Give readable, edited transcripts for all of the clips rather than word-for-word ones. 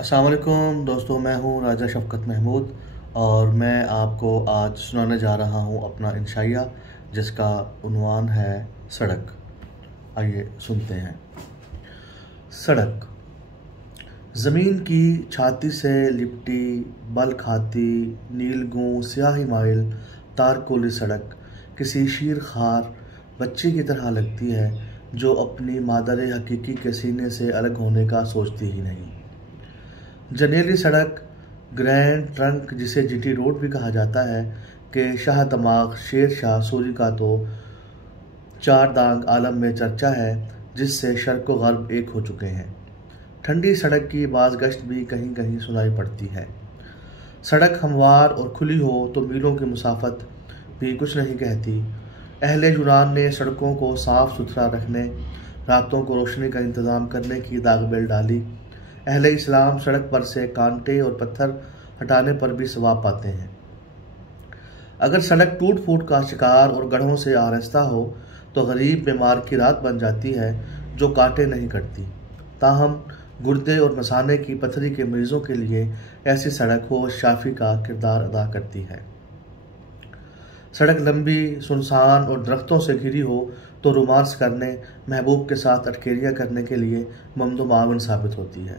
अस्सलाम वालेकुम दोस्तों, मैं हूं राजा शफ़क़त महमूद और मैं आपको आज सुनाने जा रहा हूं अपना इंशाइया जिसका उन्वान है सड़क। आइए सुनते हैं। सड़क ज़मीन की छाती से लिपटी बल खाती नीलगूं स्याही माइल तारकोली सड़क किसी शीर खार बच्ची की तरह लगती है जो अपनी मादर हकीकी के सीने से अलग होने का सोचती ही नहीं। जनेली सड़क ग्रैंड ट्रंक जिसे जीटी रोड भी कहा जाता है कि शाह दमाग शेर शाह सूरी का तो चार दांग आलम में चर्चा है जिससे शर्क व गर्ब एक हो चुके हैं। ठंडी सड़क की बाज़गश्त भी कहीं कहीं सुनाई पड़ती है। सड़क हमवार और खुली हो तो मीलों की मुसाफत भी कुछ नहीं कहती। अहले यूनान ने सड़कों को साफ़ सुथरा रखने रातों को रोशनी का इंतज़ाम करने की दागबेल डाली। अहले इस्लाम सड़क पर से कांटे और पत्थर हटाने पर भी सवाब पाते हैं। अगर सड़क टूट फूट का शिकार और गढ़ों से आरास्ता हो तो गरीब बीमार की रात बन जाती है जो कांटे नहीं कटती। ताहम गुर्दे और मसाने की पथरी के मरीजों के लिए ऐसी सड़क हो शाफी का किरदार अदा करती है। सड़क लंबी सुनसान और दरख्तों से घिरी हो तो रोमांस करने महबूब के साथ अटकेरियाँ करने के लिए ममदो मावन साबित होती है।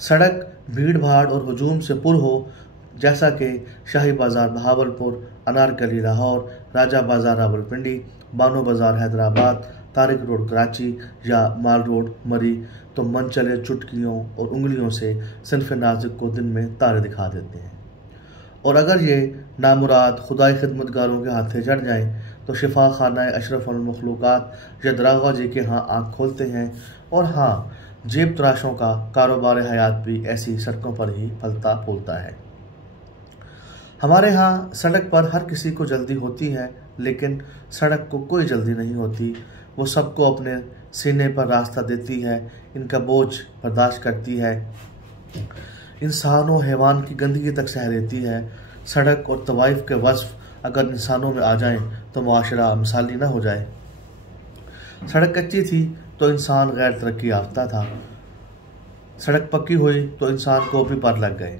सड़क भीड़ भाड़ और हजूम से पुर हो जैसा कि शाही बाज़ार बहावलपुर, अनारकली लाहौर, राजा बाज़ार रावलपिंडी, बानो बाज़ार हैदराबाद, तारिक रोड कराची या माल रोड मरी तो मन चले चुटकियों और उंगलियों से सिनफ नाजिक को दिन में तारे दिखा देते हैं। और अगर ये नामुराद खुदाई खिदमतगारों के हाथे चढ़ जाएं तो शिफा खाना अशरफुल मखलूक़ात या दरागा जी के यहाँ आँख खोलते हैं। और हाँ, जेब तराशों का कारोबार हयात भी ऐसी सड़कों पर ही फलता फूलता है। हमारे यहाँ सड़क पर हर किसी को जल्दी होती है, लेकिन सड़क को कोई जल्दी नहीं होती। वो सबको अपने सीने पर रास्ता देती है, इनका बोझ बर्दाश्त करती है, इंसान और हैवान की गंदगी तक सह लेती है। सड़क और तवाइफ के वस्फ अगर इंसानों में आ जाएं तो मुआशरा मिसाली ना हो जाए। सड़क कच्ची थी तो इंसान गैर तरक्की याफ्ता था, सड़क पक्की हुई तो इंसान को भी पर लग गए।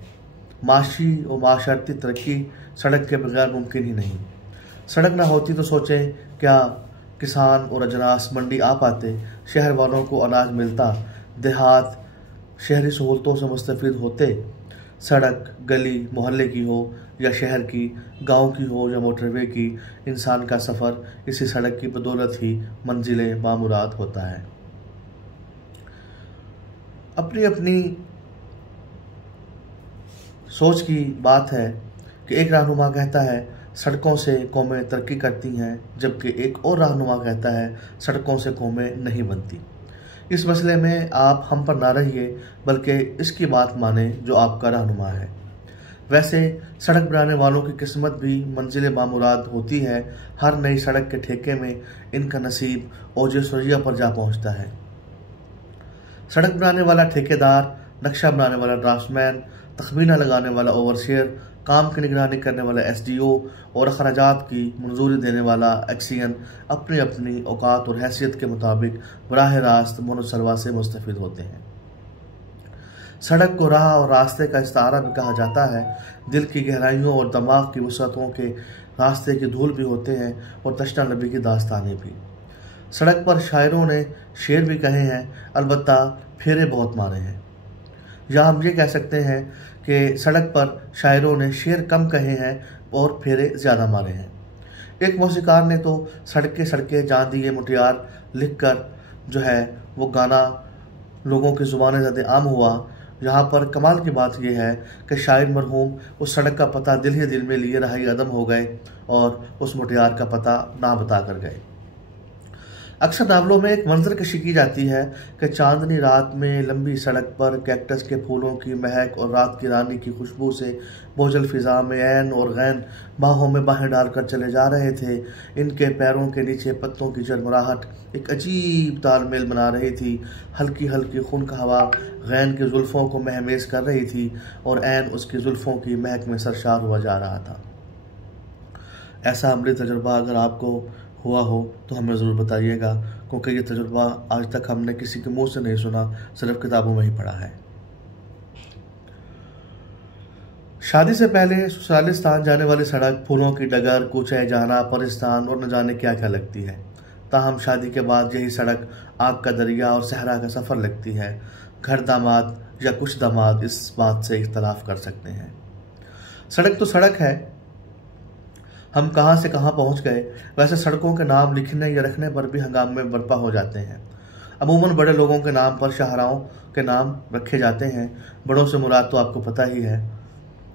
माशी और माशरती तरक्की सड़क के बगैर मुमकिन ही नहीं। सड़क ना होती तो सोचें क्या किसान और अजनास मंडी आ पाते, शहर वालों को अनाज मिलता, देहात शहरी सहूलतों से मुस्तफ़ीद होते। सड़क गली मोहल्ले की हो या शहर की, गांव की हो या मोटरवे की, इंसान का सफ़र इसी सड़क की बदौलत ही मंजिले बामुराद होता है। अपनी अपनी सोच की बात है कि एक रहनुमा कहता है सड़कों से कौमें तरक्की करती हैं, जबकि एक और रहनुमा कहता है सड़कों से कौमें नहीं बनती। इस मसले में आप हम पर ना रहिए, बल्कि इसकी बात माने जो आपका रहनुमा है। वैसे सड़क बनाने वालों की किस्मत भी मंजिल बामुराद होती है। हर नई सड़क के ठेके में इनका नसीब ओजे सुरैया पर जा पहुंचता है। सड़क बनाने वाला ठेकेदार, नक्शा बनाने वाला ड्राफ्ट्समैन, तखमीना लगाने वाला ओवरसियर, काम की निगरानी करने वाला एसडीओ और अखराजात की मंजूरी देने वाला एक्सीएन अपनी अपनी औकात और हैसियत के मुताबिक बराह रास्त मोनसलवा से मुस्तफ़ीद होते हैं। सड़क को राह और रास्ते का इस्तारा भी कहा जाता है। दिल की गहराइयों और दिमाग की वसअतों के रास्ते की धूल भी होते हैं और तश्ना नबी की दास्तानें भी। सड़क पर शायरों ने शेर भी कहे हैं, अलबत्ता फेरे बहुत मारे हैं। या हम ये कह सकते हैं कि सड़क पर शायरों ने शेर कम कहे हैं और फेरे ज़्यादा मारे हैं। एक मौसीकार ने तो सड़के सड़के जान दिए मुटियार लिख कर जो है वो गाना लोगों की ज़ुबान ज़्यादा आम हुआ। यहाँ पर कमाल की बात यह है कि शायर मरहूम उस सड़क का पता दिल ही दिल में लिए रहाई अदम हो गए और उस मुटियार का पता ना बता कर गए। अक्सर नावलों में एक मंजर कशी की जाती है कि चांदनी रात में लंबी सड़क पर कैक्टस के फूलों की महक और रात की रानी की खुशबू से बोझल फिजा में ऐन और गैन बाहों में बाहें डालकर चले जा रहे थे। इनके पैरों के नीचे पत्तों की झरमराहट एक अजीब तालमेल बना रही थी। हल्की हल्की खुनक हवा गैन की जुल्फ़ों को महमेज कर रही थी और ऐन उसकी जुल्फ़ों की महक में सरशार हुआ जा रहा था। ऐसा अमली तजुर्बा अगर आपको हुआ हो तो हमें ज़रूर बताइएगा, क्योंकि ये तजुर्बा आज तक हमने किसी के मुंह से नहीं सुना, सिर्फ किताबों में ही पढ़ा है। शादी से पहले ससुरालिस्तान जाने वाली सड़क फूलों की डगर, कूचे जाना, परिस्तान और न जाने क्या क्या लगती है। ताहम शादी के बाद यही सड़क आग का दरिया और सहरा का सफ़र लगती है। घर दामाद या कुछ दामाद इस बात से इख्तलाफ कर सकते हैं। सड़क तो सड़क है, हम कहाँ से कहाँ पहुँच गए। वैसे सड़कों के नाम लिखने या रखने पर भी हंगामे बर्पा हो जाते हैं। अमूमन बड़े लोगों के नाम पर शाहराओं के नाम रखे जाते हैं। बड़ों से मुराद तो आपको पता ही है।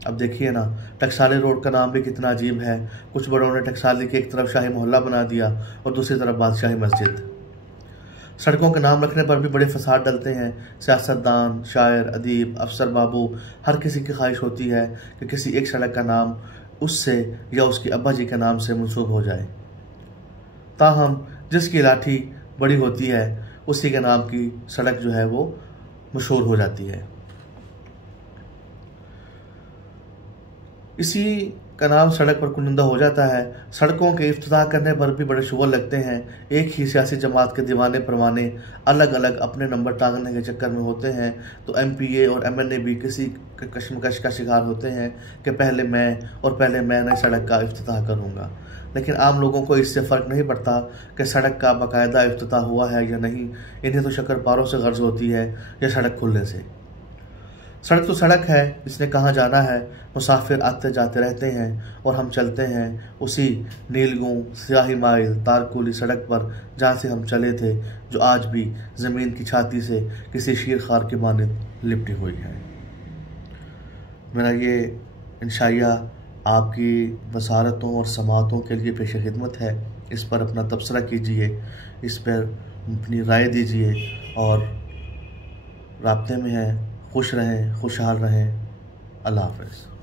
अब देखिए ना, टकसाली रोड का नाम भी कितना अजीब है। कुछ बड़ों ने टकसाली की एक तरफ शाही मोहल्ला बना दिया और दूसरी तरफ बादशाही मस्जिद। सड़कों के नाम रखने पर भी बड़े फसाद डलते हैं। सियासतदान, शायर, अदीब, अफसर बाबू, हर किसी की ख्वाहिश होती है कि किसी एक सड़क का नाम उससे या उसकी अब्बा जी के नाम से मंसूब हो जाए। ताहम जिसकी लाठी बड़ी होती है उसी के नाम की सड़क जो है वो मशहूर हो जाती है। इसी का नाम सड़क पर कुनिंदा हो जाता है। सड़कों के इफ्तिताह करने पर भी बड़े शुगर लगते हैं। एक ही सियासी जमात के दीवाने परवाने अलग अलग अपने नंबर टांगने के चक्कर में होते हैं, तो MPA और MNA भी किसी कश्मकश का शिकार होते हैं कि पहले मैं नई सड़क का इफ्तिताह करूँगा। लेकिन आम लोगों को इससे फ़र्क नहीं पड़ता कि सड़क का बाकायदा इफ्तिताह हुआ है या नहीं। इन्हें तो शक्करपारों से गर्ज होती है या सड़क खुलने से। सड़क तो सड़क है, इसने कहाँ जाना है। मुसाफिर आते जाते रहते हैं और हम चलते हैं उसी नीलगूं स्याही माइल तारकुली सड़क पर जहाँ से हम चले थे, जो आज भी ज़मीन की छाती से किसी शीरखार की मानद लिपटी हुई है। मेरा ये इंशाइया आपकी बसारतों और समातों के लिए पेश खिदमत है। इस पर अपना तबसरा कीजिए, इस पर अपनी राय दीजिए और राब्ते में हैं। खुश रहें, खुशहाल रहें। अल्लाह हाफ़िज़।